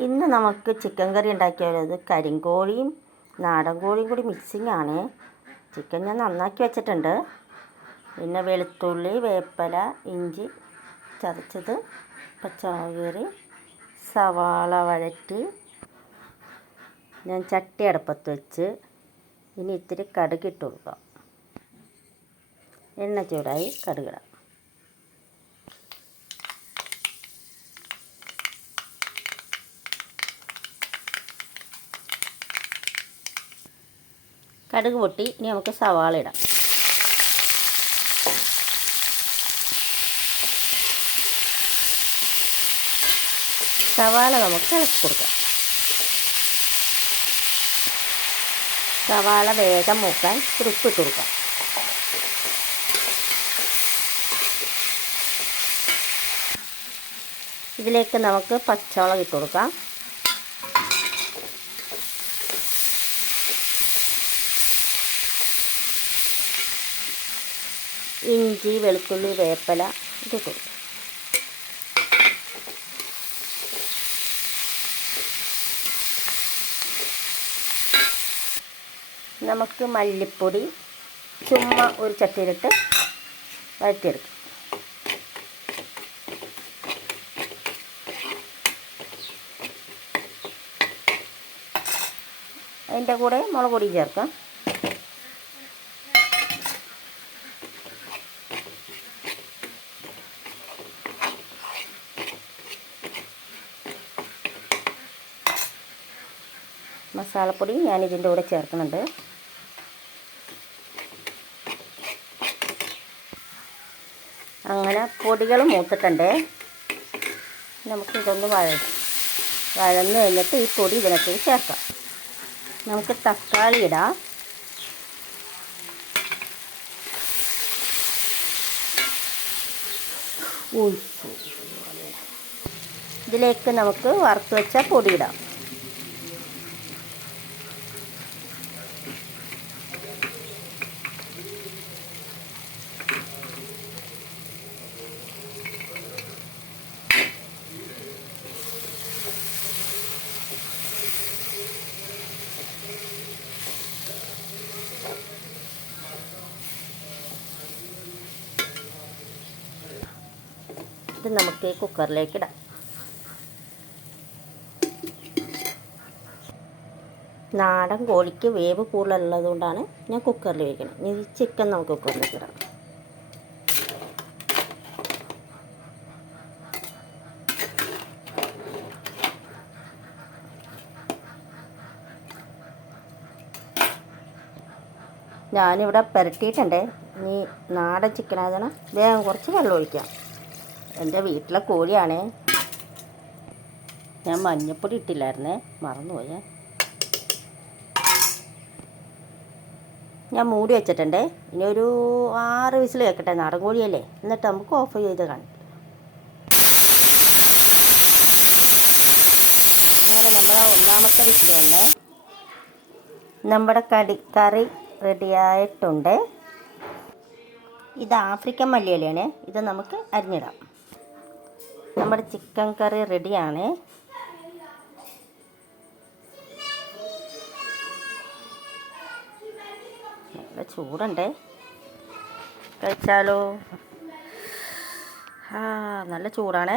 ഇന്ന് നമുക്ക് ചിക്കൻ കറി ഉണ്ടാക്കിയാലോ. അത് കരിങ്കോഴിയും നാടൻ കോഴിയും കൂടി മിക്സിംഗ് ആണ്. ചിക്കൻ ഞാൻ നന്നാക്കി വെച്ചിട്ടുണ്ട്. പിന്നെ വെളുത്തുള്ളി, വേപ്പില, ഇഞ്ചി ചതച്ചത്, പച്ചമുളക് കറി, സവാള വഴറ്റി ഞാൻ ചട്ടി അടുപ്പത്ത് വെച്ച് ഇനി ഇത്തിരി കടുക് ഇട്ട് കൊടുക്കാം. എണ്ണ ചൂടായി കടുകിടാം. കടുക് പൊട്ടി ഇനി നമുക്ക് സവാള ഇടാം. സവാള നമുക്ക് ഇളക്കി കൊടുക്കാം. സവാള വേഗം മൂക്കാൻ ഉപ്പിട്ട് കൊടുക്കാം. ഇതിലേക്ക് നമുക്ക് പച്ചമുളക് ഇട്ട് കൊടുക്കാം. ഇഞ്ചി, വെളുത്തുള്ളി, വേപ്പില ഇട്ട് കൊടുക്കും. നമുക്ക് മല്ലിപ്പൊടി ചുമ്മാ ഒരു ചട്ടിയിലിട്ട് വഴറ്റിയെടുക്കും. അതിൻ്റെ കൂടെ മുളക് പൊടി ചേർക്കാം. മസാലപ്പൊടി ഞാനിതിൻ്റെ കൂടെ ചേർക്കുന്നുണ്ട്. അങ്ങനെ പൊടികൾ മൂത്തിട്ടുണ്ട്. നമുക്കിതൊന്ന് വഴന്ന് കഴിഞ്ഞിട്ട് ഈ പൊടി ഇതിനകത്ത് ചേർക്കാം. നമുക്ക് തക്കാളി ഇടാം. ഇതിലേക്ക് നമുക്ക് വറുത്ത് വെച്ച പൊടി ഇടാം. ഇത് നമുക്ക് കുക്കറിലേക്ക് ഇടാം. നാടൻ കോഴിക്ക് വേവ് കൂടുതലുള്ളത് കൊണ്ടാണ് ഞാൻ കുക്കറിൽ വയ്ക്കുന്നത്. ഇനി ചിക്കൻ നമുക്ക് കുക്കറിലേക്ക് ഇടാം. ഞാനിവിടെ പുരട്ടിയിട്ടുണ്ട്. ഇനി നാടൻ ചിക്കനായതാണ് വേഗം കുറച്ച് വെള്ളം ഒഴിക്കാം. എൻ്റെ വീട്ടിലെ കോഴിയാണേ. ഞാൻ മഞ്ഞൾപ്പൊടി ഇട്ടില്ലായിരുന്നേ, മറന്നുപോയേ. ഞാൻ മൂടി വെച്ചിട്ടുണ്ട്. ഇനി ഒരു 6 വിസിൽ കേൾക്കട്ടെ. നാടൻ കോഴിയല്ലേ. എന്നിട്ട് നമുക്ക് ഓഫ് ചെയ്ത് കാണിക്കാം. അങ്ങനെ നമ്മുടെ ഒന്നാമത്തെ വിസിൽ തന്നെ നമ്മുടെ കറി റെഡിയായിട്ടുണ്ട്. ഇത് ആഫ്രിക്കൻ മല്ലിയിലയാണ്. ഇത് നമുക്ക് അരിഞ്ഞിടാം. നമ്മുടെ ചിക്കൻ കറി റെഡിയാണ്. നല്ല ചൂടുണ്ട്. കഴിച്ചാലോ? നല്ല ചൂടാണ്.